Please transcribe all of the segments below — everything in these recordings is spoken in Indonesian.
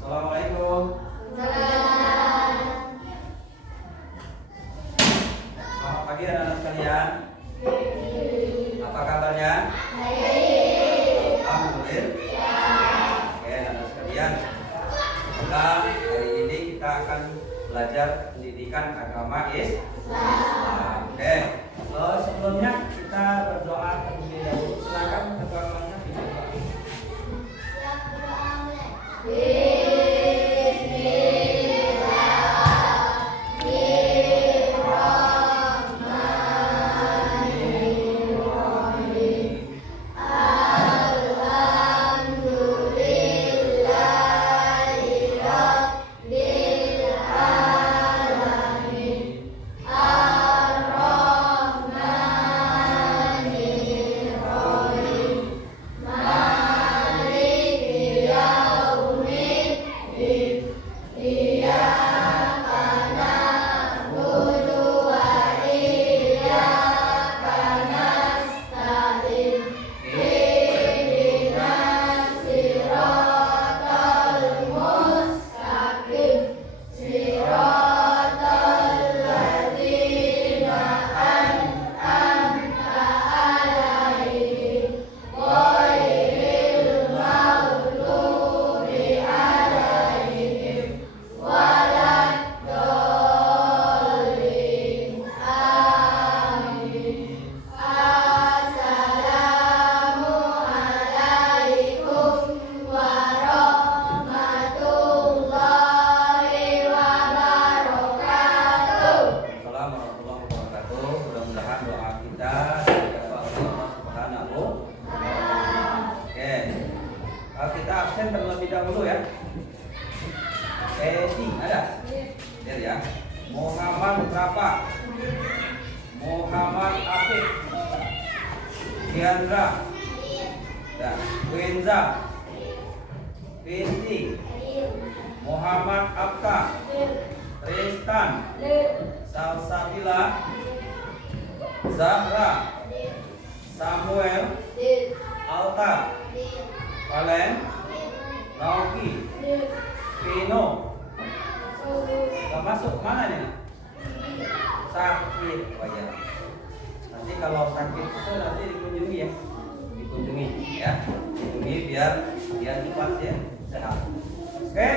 Assalamualaikum. Selamat pagi anak-anak sekalian. Apa kabarnya? Alhamdulillah. Oke anak-anak sekalian. Semoga hari ini kita akan belajar pendidikan agama Islam. Oke. Sebelumnya kita berdoa terlebih dahulu. Silakan ketuanya dibuka. Kita absen terlebih dahulu ya. Edi ada? Lihat ya. Muhammad berapa? Muhammad Afif. Diandra. Ya. Wenza. Binti. Muhammad Abka. Tristan. Salsabila. Zahra. Samuel. Alta. Valen, Nauki, Pino, gak masuk mana nih? Sakit wajar. Nanti kalau sakit itu nanti dikunjungi ya, dikunjungi biar cepat ya sehat. Oke,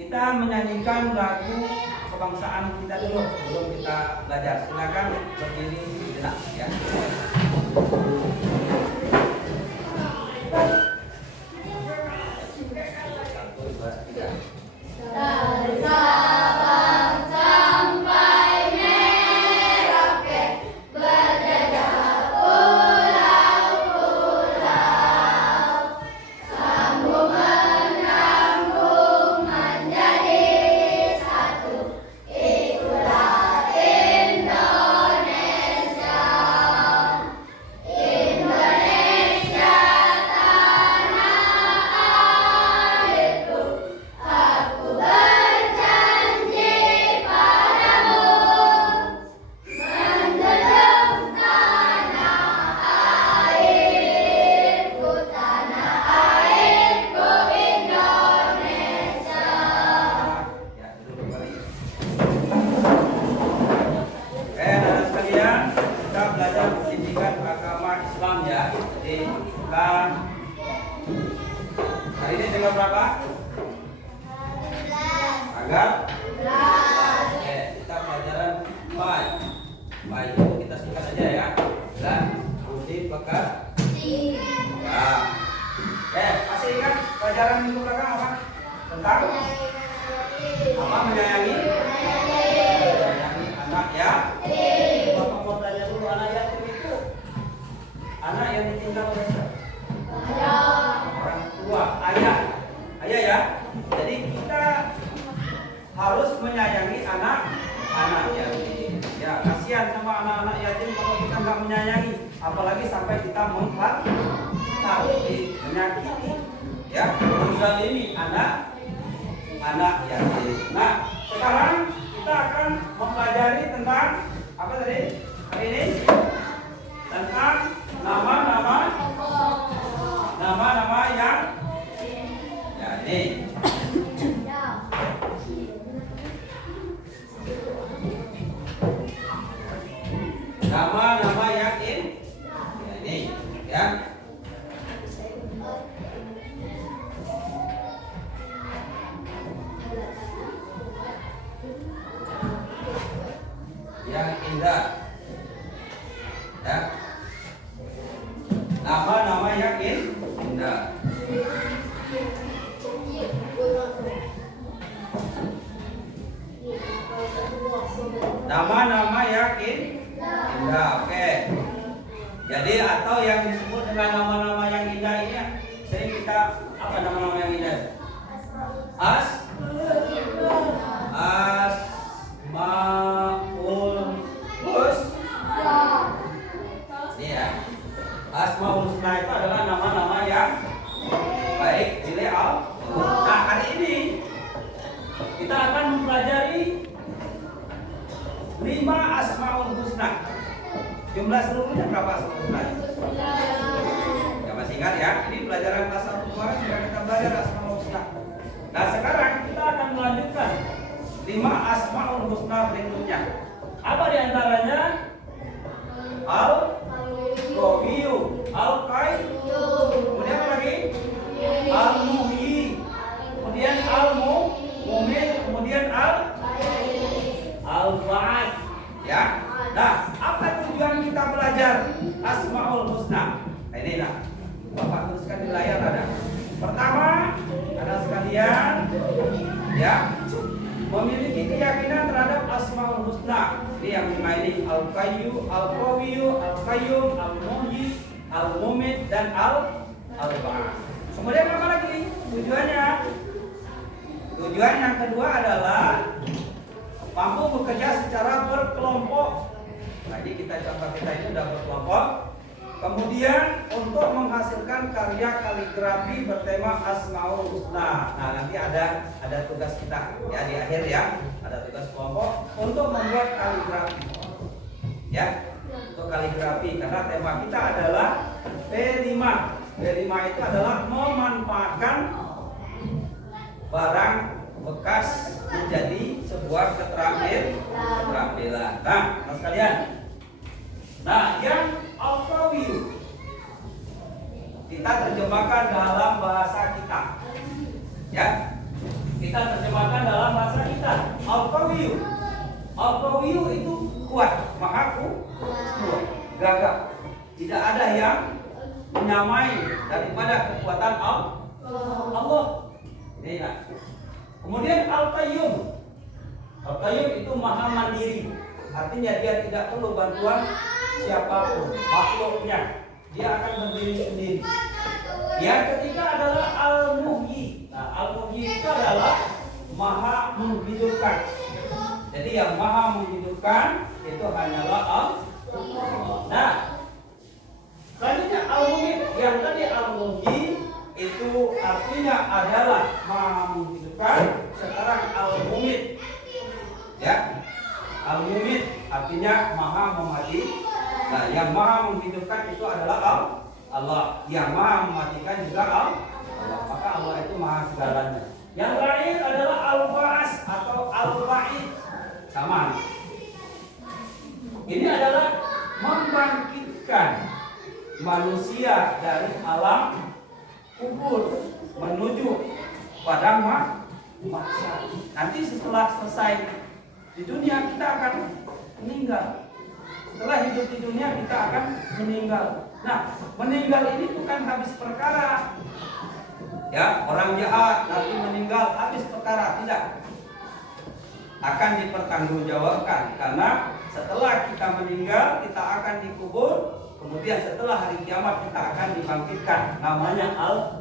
kita menyanyikan lagu kebangsaan kita dulu sebelum kita belajar. Silakan berdiri sejenak ya. Hari ini tanggal berapa? Tanggal 11. Oke, kita pelajaran pai. Pai itu kita singkat aja ya. Dan budi pekat. Ya. Masih ingat pelajaran minggu belakang apa? Tentang apa? Menyayangi anak ya. Bapak mau tanya dulu, anak yatim itu anak yang ditinggal oleh orang tua, ayah ya. Jadi kita harus menyayangi anak-anak yatim. Ya, kasihan sama anak-anak yatim kalau kita nggak menyayangi, apalagi sampai kita menyakiti, ya, menzalimi anak yatim. Nah, sekarang kita akan mempelajari tentang apa tadi? Hari ini tentang nama-nama yang Nih. Nama-nama yang ini ya. Yang indah. Ya. Nama-nama yang indah. Nama-nama yang indah. Oke. Jadi atau yang disebut dengan nama-nama yang indah ini sering kita apa nama-nama yang indah? Asmaul Husna. Ini ya. Asmaul Husna itu adalah nama-nama yang baik oleh Allah. Nah, hari ini kita akan mempelajari 5 Asmaul Husna. Jumlah seluruhnya berapa Asmaul Husna? Ya masih ingat ya? Ini pelajaran kelas 1 kemarin sudah kita belajar Asmaul Husna. Nah, sekarang kita akan melanjutkan 5 Asmaul Husna berikutnya. Apa diantaranya? Al-Qawiyyu, Al-Qayyum, kemudian apa lagi? Al-Muhyi, kemudian Al-Mumit, kemudian Al-Ba'ats. Ya. Nah, apa tujuan kita belajar Asmaul Husna? Ini nah, Bapak tuliskan di layar ada. Pertama, ada sekalian ya, memiliki keyakinan terhadap Asmaul Husna. Ini yang 5 ini Al-Qayyum, Al-Qawiyyu, Al-Qayyum, Al-Muhyi, Al-Mumit dan Al-Ba'ats. Kemudian apa lagi tujuannya? Tujuan yang kedua adalah mampu bekerja secara berkelompok. Jadi kita ini sudah berkelompok. Kemudian untuk menghasilkan karya kaligrafi bertema Asmaul Husna. Nah, nanti ada tugas kita ya di akhir ya. Ada tugas kelompok untuk membuat kaligrafi. Ya, untuk kaligrafi karena tema kita adalah P5. P5 itu adalah memanfaatkan barang bekas menjadi sebuah keterampilan. Nah, mas kalian. Nah, yang Al-Qawiyyu kita terjemahkan dalam bahasa kita. Ya. Kita terjemahkan dalam bahasa kita. Al-Qawiyyu. Al-Qawiyyu itu kuat, maha kuat, gagah. Tidak ada yang menyamai daripada kekuatan Allah. Ini ya. Kemudian Al-Qayyum. Al-Qayyum itu maha mandiri. Artinya dia tidak perlu bantuan siapapun, makhluknya. Dia akan berdiri sendiri. Yang ketiga adalah Al-Muhyi. Nah, Al-Muhyi itu adalah maha menghidupkan. Jadi yang maha menghidupkan itu hanyalah Allah. Nah, selanjutnya Al-Mumit. Yang tadi Al-Muhyi itu artinya adalah maha menghidupkan. Sekarang Al-Mumit. Ya. Al-Mumit artinya maha memati. Nah, yang maha menghidupkan itu adalah Allah. Yang maha mematikan juga Allah. Maka Allah itu maha segalanya. Yang terakhir adalah Al-Ba'ats atau Al-Ba'its. Sama. Ini adalah membangkitkan manusia dari alam kubur menuju padang mahsyar. Nanti setelah selesai di dunia kita akan meninggal. Setelah hidup di dunia kita akan meninggal. Nah, meninggal ini bukan habis perkara. Ya, orang jahat nanti meninggal habis perkara, tidak. Akan dipertanggungjawabkan karena setelah kita meninggal kita akan dikubur. Kemudian setelah hari kiamat kita akan dibangkitkan. Namanya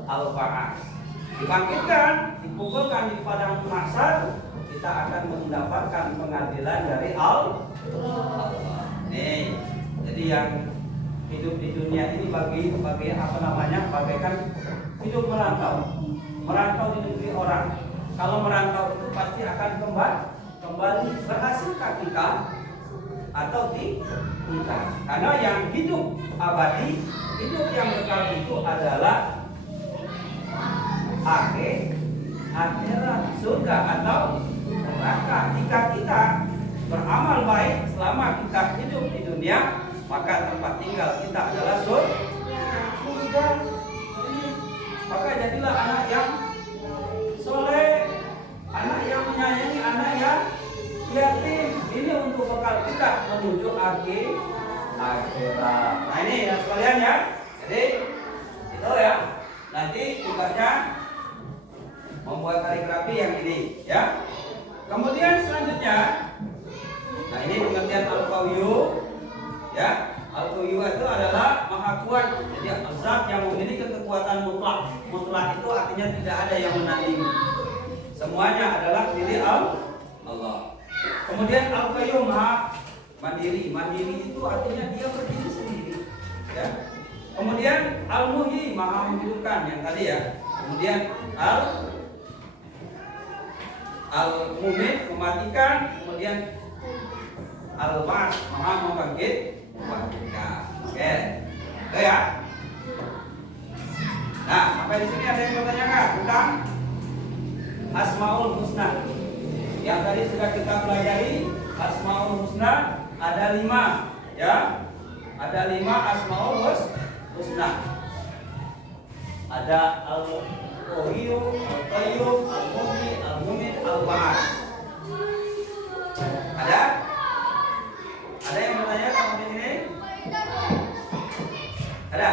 Al-Ba'ats. Dibangkitkan, dikuburkan di padang mahsyar. Kita akan mendapatkan pengadilan dari Allah. Nih, jadi yang hidup di dunia ini bagi apa namanya? Bagaikan hidup merantau di negeri orang. Kalau merantau itu pasti akan kembali berhasilkah kita atau tidak? Karena yang hidup abadi, hidup yang kekal itu adalah akhirat, surga atau neraka. Jika kita beramal baik selama kita hidup di dunia, maka tempat tinggal kita adalah surga. Maka jadilah anak yang soleh, anak yang menyayangi anak yang yatim. Ini untuk bekal kita menuju akhirat. Nah ini ya sekalian ya. Jadi itu ya. Nanti tugasnya membuat kaligrafi yang ini ya. Kemudian selanjutnya, nah ini pengertian al-qawiyyu ya. Al-qawiyyu itu adalah maha kuat. Jadi zat yang memiliki kekuatan mutlak. Mutlak itu artinya tidak ada yang menandingi. Semuanya adalah milik Allah. Kemudian al-qayyum maha mandiri. Mandiri itu artinya dia berdiri sendiri ya. Kemudian al-muhyi maha menghidupkan yang tadi ya. Kemudian al-mumit mematikan. Kemudian al-ba'ts maha membangkitkan. Oke ya. Nah, sampai di sini ada yang bertanya nggak tentang Asmaul Husna? Yang tadi sudah kita pelajari, Asmaul Husna ada 5 ya. Ada 5 Asmaul Husna. Ada Al-Qawiyyu, Al-Qayyum, Al-Muhyi, Al-Mumit, Al-Ba'ats. Ada? Ada yang bertanya tentang ini? Ada?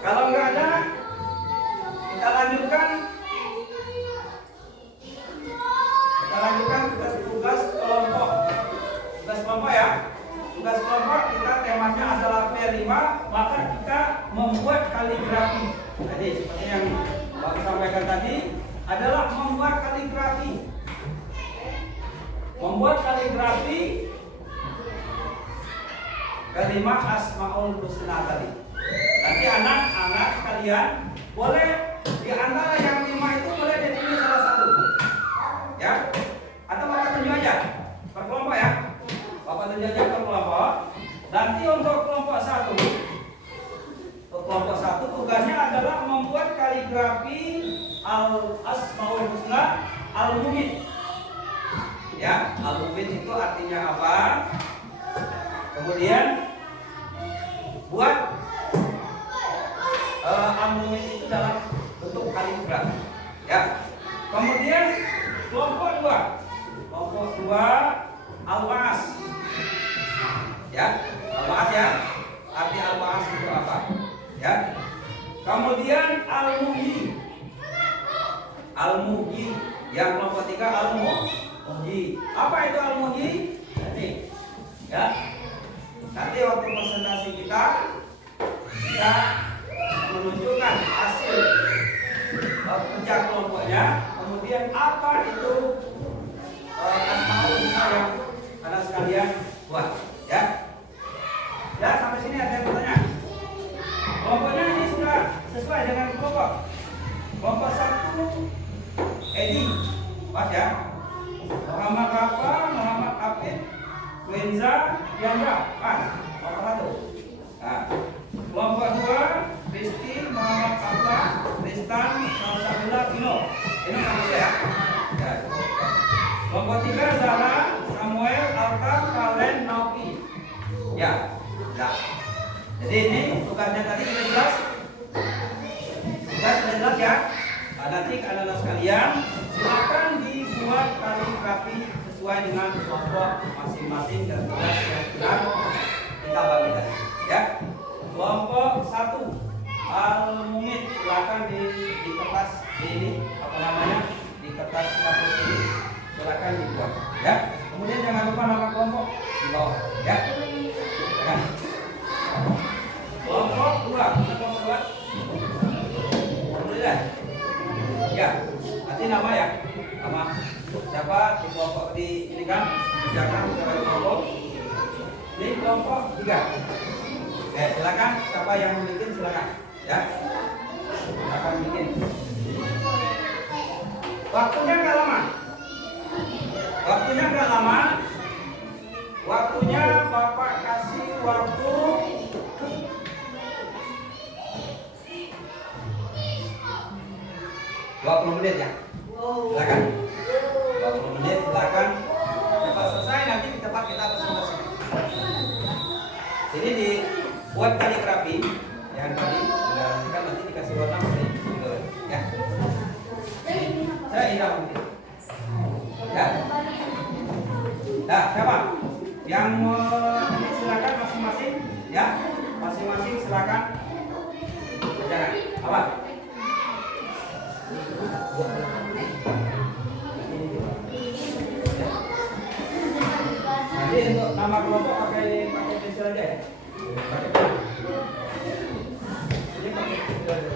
Kalau nggak ada, kita lanjutkan. Kita lanjutkan ke tugas kelompok. Tugas kelompok ya. Tugas kelompok kita temanya adalah P5, maka kita membuat kaligrafi. Jadi seperti yang Bapak sampaikan tadi adalah membuat kaligrafi. Membuat kaligrafi kelima Asmaul Husna tadi. Nanti anak-anak sekalian boleh di antara yang 5 itu boleh dipilih salah satu. Ya. Atau Bapak tunjuk aja per kelompok ya. Bapak tunjuk aja per kelompok. Nanti untuk kelompok 1, tugasnya adalah membuat kaligrafi Al-Asmaul Husna Al-Mumit. Ya, Al-Mumit itu artinya apa? Kemudian buat Al-Mumit itu dalam bentuk kaligrafi. Ya. Kemudian kelompok 2 Al-Ba'ats. Ya, Al-Ba'ats ya. Arti Al-Ba'ats itu apa? Ya. Kemudian Al-Muhyi. Al-Muhyi yang kelompok 3 Al-Muhyi. Apa itu Al-Muhyi? Nanti ya. Nanti waktu presentasi kita bisa menunjukkan hasil kerja kelompoknya. Kemudian apa itu Asmaul Husna yang anak sekalian buat ya. Ya, sampai sini ada yang bertanya. Kelompoknya ini sudah sesuai dengan kelompok. Kelompok 1 Edi, pas ya. Muhammad Rafa, Muhammad Afid, Wenza, Yanda, pas. Kelompok 1. Nah, kelompok 2 Risti, Muhammad Abdullah, Tristan, Salsabila, Ino manusia ya. Ya. Kelompok 3 Zara, Samuel, Alta, Kalen, Nauki. Ya. Nah, jadi ini tugasnya tadi sudah jelas. Tugas sudah jelas ya. Nah, nanti anak-anak sekalian silakan dibuat kaligrafi sesuai dengan kelompok masing-masing dan tugas yang sudah kita bagi tadi. Ya. Kelompok 1 Al-Mumit, silakan di kertas ini apa namanya, di kertas kampus ini silakan dibuat. Ya. Kemudian jangan lupa nama kelompok di bawah. Ya. Nah. Kelompok 2. Alhamdulillah. Ya, nanti nama ya. Nama siapa di kelompok di ini kan? Misalkan siapa di kelompok. Ini kelompok 3. Silakan siapa yang bikin silakan. Ya. Silakan bikin. Waktunya nggak lama. Waktunya Bapak kasih waktu 20 menit ya. Silakan. 20 menit silakan. Cepat selesai nanti cepat kita presentasi. Ini dibuat kaligrafi yang tadi kan nanti dikasih warna putih ya. Saya indah mungkin. Ya. Nah, siapa? Yang ini silakan masing-masing ya. Masing-masing silakan. Jangan. Apa? Nanti untuk nama kelompok pakai pensil aja ya. Ini pakai pensil aja.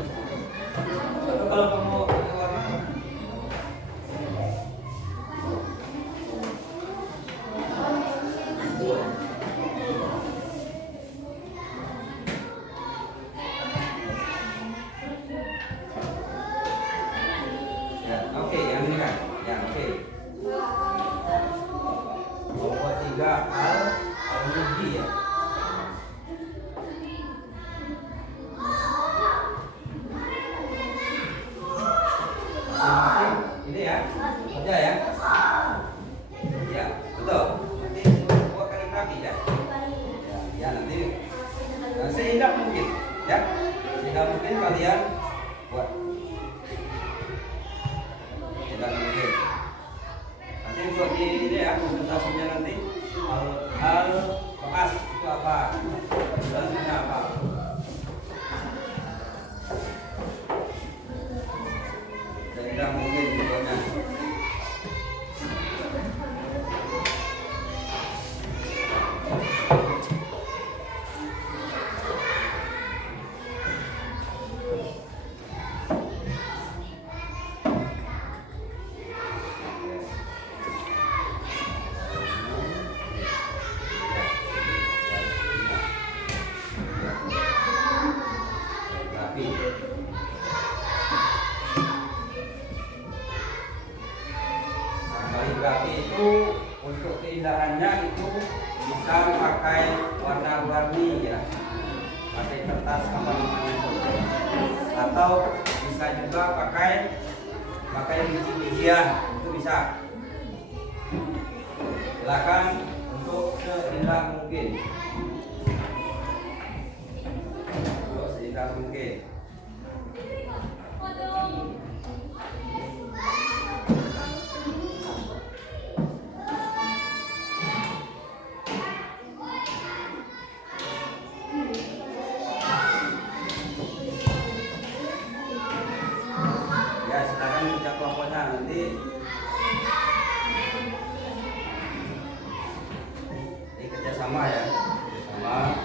Atau kalau kamu warna ya, oke, yang ini kan, ya oke. Kelompok 3 al-Mugi ya. Masing-masing ini ya, kerja ya. Ya, betul. Nanti buat kaligrafi ya. Ya, nanti seindah mungkin ya. Seindah mungkin kalian buat. Seindah mungkin. Nanti buat di ini ya, presentasinya nanti hal bekas itu apa? Jelasnya apa? Seindah mungkin pokoknya. Kaligrafi itu untuk keindahannya itu bisa pakai warna-warni ya, pakai kertas apa namanya itu, atau bisa juga pakai biji-bijian itu bisa. Silakan untuk seindah mungkin. Untuk seindah mungkin. Ya, silakan kerja kelompoknya nanti. Ini kerjasama ya, sama.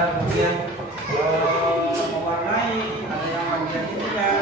kemudian mewarnai, ada yang bagian ini ya.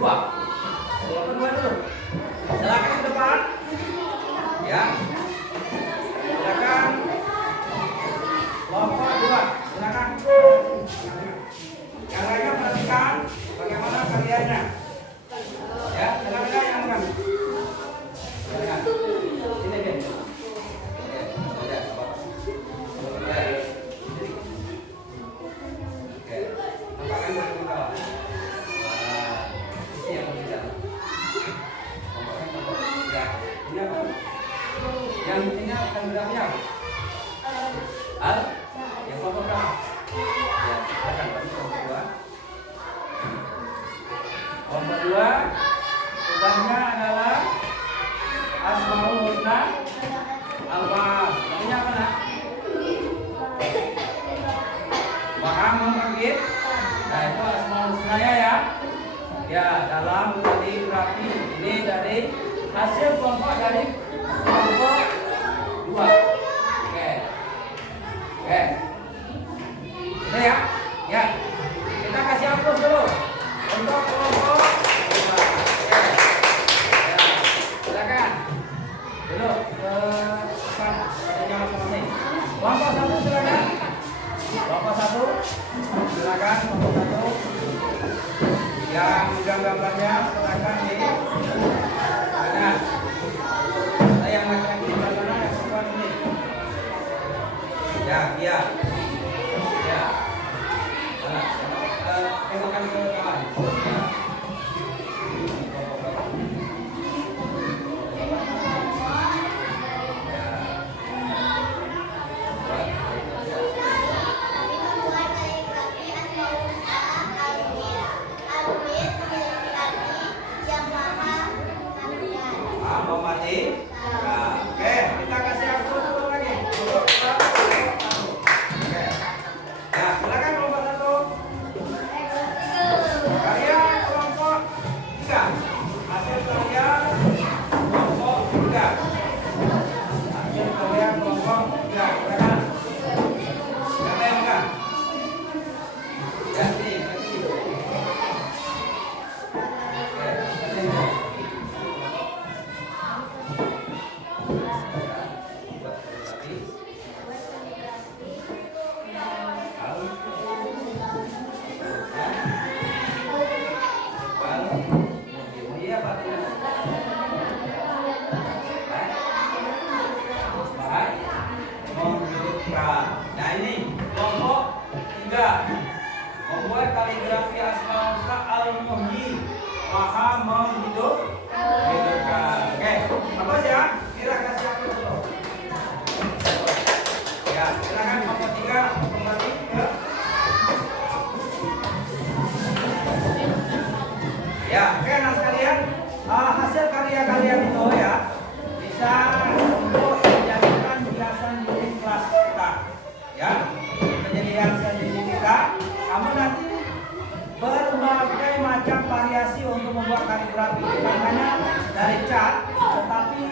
dua. Dua kedua dulu. Silakan ke depan. Ya. Silakan. Lompat dua. Silakan. Yang lainnya perhatikan bagaimana karyanya. Ya, silakan yang kan. Silakan. Sini, Ben. Yang ininya akan berapa? Al? Yang kelompok berapa? Ya, akan kelompok dua. Kelompok dua, tugasnya adalah Asmaul Husna Al-Ba'as. Artinya apa nak? Paham memanggil? Nah itu Asmaul Husna ya. Ya, dalam kaligrafi ini dari hasil kelompok dari kelompok dua. Oke. Ini ya. Ya. Kita kasih hapus dulu untuk kelompok dua. Oke. Ya. Silakan. Duduk ke depan katanya masing-masing. Kelompok satu silakan. Kelompok satu. Silakan kelompok satu. Yang megang gambarnya silakan di kanan. Yang laki-laki di sana, yang perempuan ini. Ya, iya. Ya. Mana? Tengokkan ke kanan. Ya. Oke, kita kasih aku dulu lagi. Oke. Ya, silakan kelompok satu. Karya kelompok tiga. Hasil karya kelompok tiga. Hasil karya kelompok tiga. Silakan. Siapa yang megang? Ya, sini. Oke, kasih. Nah ini kelompok tiga membuat kaligrafi Asmaul Husna Al-Muhyi, Maha menghidupkan. Oke, apa sih ya? Kira kasih aku dulu. Ya, silakan kelompok tiga kembali ke. Ya, oke anak sekalian, hasil karya kalian itu ya bisa untuk dijadikan hiasan di kelas kita. Ya, menjadi hiasan di kita. Kamu nanti berbagai macam variasi untuk membuat kaligrafi, bukan hanya dari cat, tetapi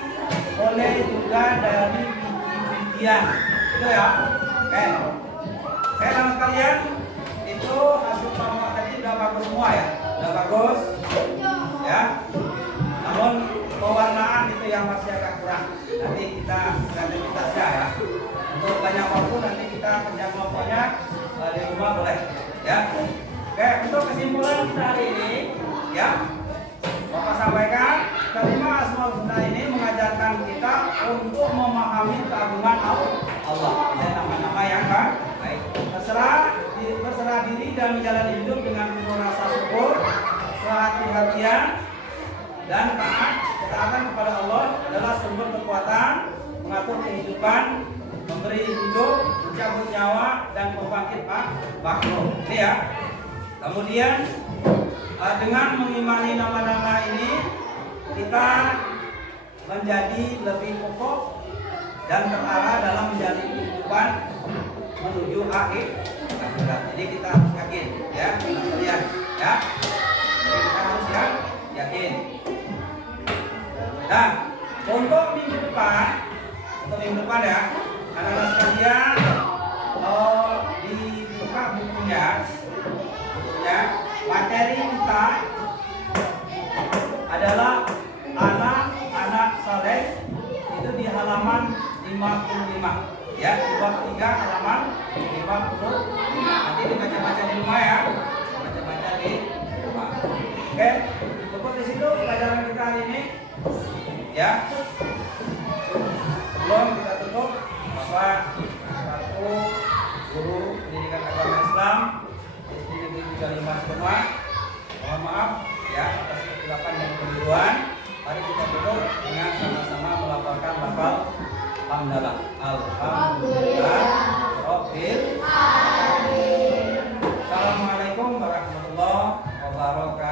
boleh juga dari biji-bijian. Itu ya. Oke, anak sekalian, itu hasil kelompok tadi udah bagus semua ya, udah bagus. Ya, namun pewarnaan itu yang masih agak kurang. Nanti kita kreativitasnya ya. Untuk banyak waktu nanti kita kerja kelompoknya di rumah boleh. Ya. Oke, untuk kesimpulan kita hari ini, ya, Bapak sampaikan, kelima Asmaul Husna ini mengajarkan kita untuk memahami keagungan Allah dan nama-nama yang baik. Berserah diri dan menjalani hidup dengan penuh rasa syukur, kehati-hatian dan taat. Ketaatan kepada Allah adalah sumber kekuatan, mengatur kehidupan, memberi hidup, mencabut nyawa dan membangkit makhluk. Ini ya. Kemudian dengan mengimani nama-nama ini kita menjadi lebih kokoh dan terarah dalam menjalani kehidupan menuju akhir. Jadi kita harus yakin, ya, kalian, ya. Jadi kita harus yakin. Nah, untuk minggu depan ya, anak-anak sekalian, dibuka bukunya, materi kita adalah anak-anak saleh, itu di halaman 55 ya, di bab 3 halaman 55. Nanti dibaca-baca di rumah ya, baca-baca di rumah. Oke, cukup di situ pelajaran kita hari ini ya. Sebelum kita tutup, Bapak selaku guru pendidikan agama Islam SD Negeri 35 semua, mohon maaf ya atas kesilapan dan keliruan. Mari kita tutup dengan sama-sama melafalkan lafal hamdalah. Alhamdulillah Rabbil alamin. Assalamualaikum warahmatullahi wabarakatuh.